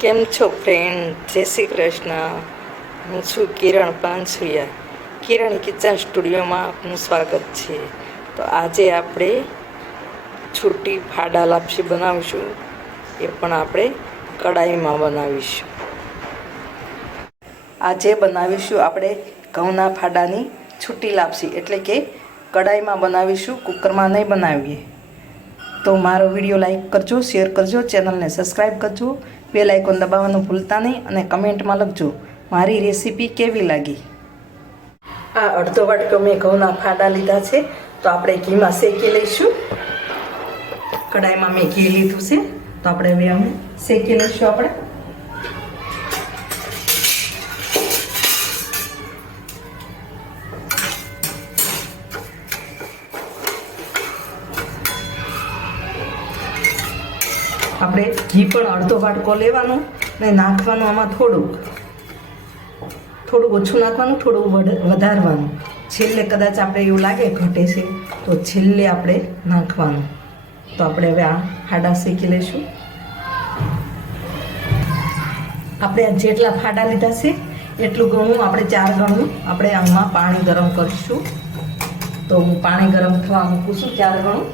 કેમ છો ફ્રેન્ડ? જય શ્રી કૃષ્ણ. હું છું કિરણ પાનસુરિયા. કિરણ કિચન સ્ટુડિયોમાં આપનું સ્વાગત છે. તો આજે આપણે છૂટી ફાડા લાપસી બનાવીશું. એ પણ આપણે કડાઈમાં બનાવીશું. આજે બનાવીશું આપણે ઘઉંના ફાડાની છૂટી લાપસી, એટલે કે કડાઈમાં બનાવીશું, કુકરમાં નહીં બનાવીએ. તો મારો વિડીયો લાઈક કરજો, શેર કરજો, ચેનલને સબસ્ક્રાઈબ કરજો, બેલ આઇકોન દબાવવાનું ભૂલતા નહીં અને કમેન્ટમાં લખજો મારી રેસીપી કેવી લાગી. આ અડધો વાટકો મેં ઘઉંના ફાડા લીધા છે, તો આપણે ઘીમાં શેકી લઈશું. કડાઈમાં મેં ઘી લીધું છે, તો આપણે હવે અમે શેકી લઈશું. આપણે ઘી પણ અડધો વાટકો લેવાનું ને નાખવાનું. આમાં થોડું ઓછું નાખવાનું, થોડું વધારવાનું. છેલ્લે કદાચ આપણે એવું લાગે ઘટે છે તો છેલ્લે આપણે નાખવાનું. તો આપણે હવે આ ફાડા શેકી લઈશું. આપણે જેટલા ફાડા લીધા છે એટલું ગણું, આપણે 4 ગણું આપણે આમાં પાણી ગરમ કરીશું. તો હું પાણી ગરમ થવા મૂકું છું 4 ગણું.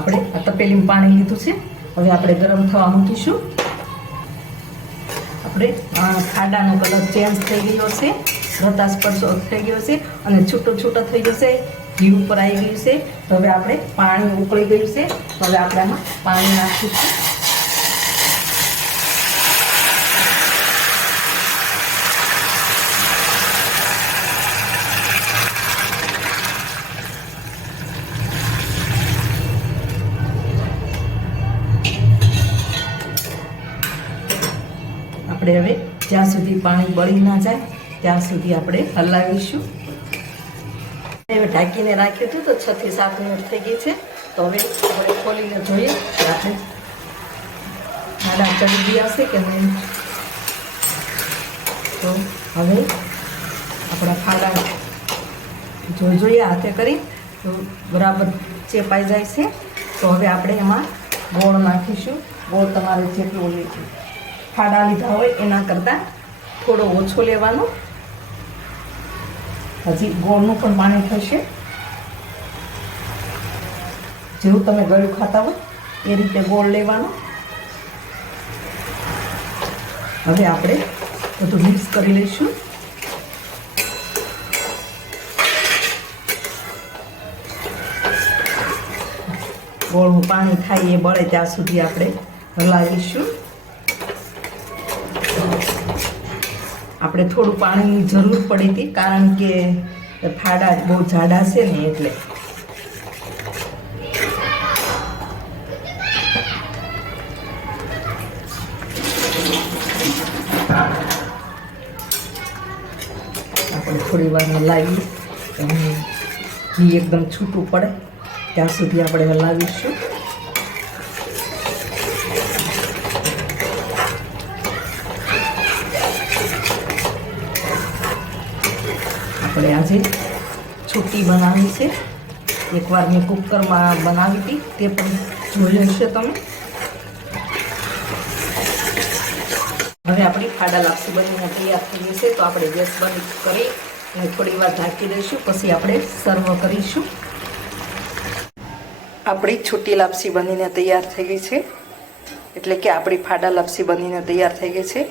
આપણે આ તપેલીમાં પાણી લીધું છે, હવે આપણે ગરમ થવા મૂકીશું. આપણે ફાડાનો કલર ચેન્જ થઈ ગયો છે, રતાશ પડતો થઈ ગયો છે અને છૂટો થઈ ગયો છે, ઘી ઉપર આવી ગયું છે. તો હવે આપણે પાણી ઉકળી ગયું છે, તો હવે આપણે આમાં પાણી નાખીશું. આપણે હવે જ્યાં સુધી પાણી બળી ના જાય ત્યાં સુધી આપણે હલાવીશું. હવે ઢાંકીને રાખ્યું હતું તો 6 થી 7 મિનિટ થઈ ગઈ છે. તો હવે આપણે ખોલીને જોઈએ કે આપણે ફાડા ચડી ગયા છે કે નહીં. તો હવે આપણા ફાડા જોઈએ હાથે કરી તો બરાબર ચેપાઈ જાય છે. તો હવે આપણે એમાં ગોળ નાખીશું. ગોળ તમારે જેટલું ફાડા લીધા હોય એના કરતાં થોડો ઓછો લેવાનો. હજી ગોળનું પણ પાણી થશે. જેવું તમે ગળ્યું ખાતા હોય એ રીતે ગોળ લેવાનો. હવે આપણે બધું મિક્સ કરી લઈશું. ગોળનું પાણી થાય એ બળે ત્યાં સુધી આપણે હલાવીશું. આપણે થોડું પાણીની જરૂર પડી હતી, કારણ કે ફાડા બહુ જાડા છે ને એટલે. આપણે થોડી વાર હલાવી, ઘી એકદમ છૂટું પડે ત્યાં સુધી આપણે હલાવીશું. આપણે આજે છૂટી બનાવી છે. એકવાર મેં કુકરમાં બનાવી હતી, તે પણ જોઈ હશે તમે. હવે આપણી ફાડા લાપસી બનીને તૈયાર થઈ ગઈ છે. તો આપણે ગેસ બંધ કરી અને થોડી વાર ઢાંકી દઈશું, પછી આપણે સર્વ કરીશું. આપણી છૂટી લાપસી બનીને તૈયાર થઈ ગઈ છે, એટલે કે આપણી ફાડા લાપસી બનીને તૈયાર થઈ ગઈ છે.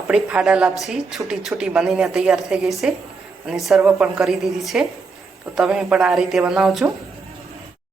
આપણી ફાડા લાપસી છૂટી બનીને તૈયાર થઈ ગઈ છે અને સર્વ પણ કરી દીધી છે. તો તમે પણ આ રીતે બનાવજો.